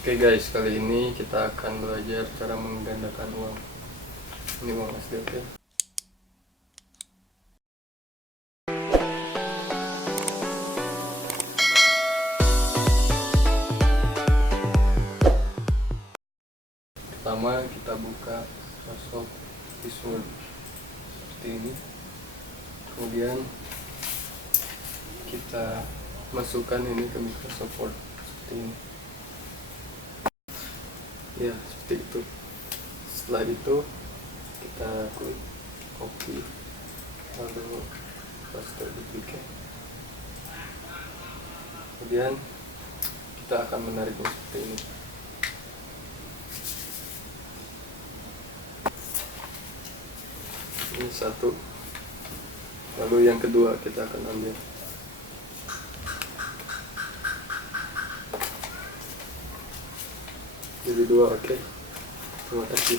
Oke guys, kali ini kita akan belajar cara menggandakan uang. Ini uang asli, oke? Pertama kita buka Microsoft Word seperti ini. Kemudian kita masukkan ini ke Microsoft Word seperti ini. Ya, seperti itu. Setelah itu kita klik copy, lalu paste duplicate. Kemudian kita akan menariknya seperti ini. Ini satu, lalu yang kedua kita akan ambil. Jadi dua, oke. Terima kasih.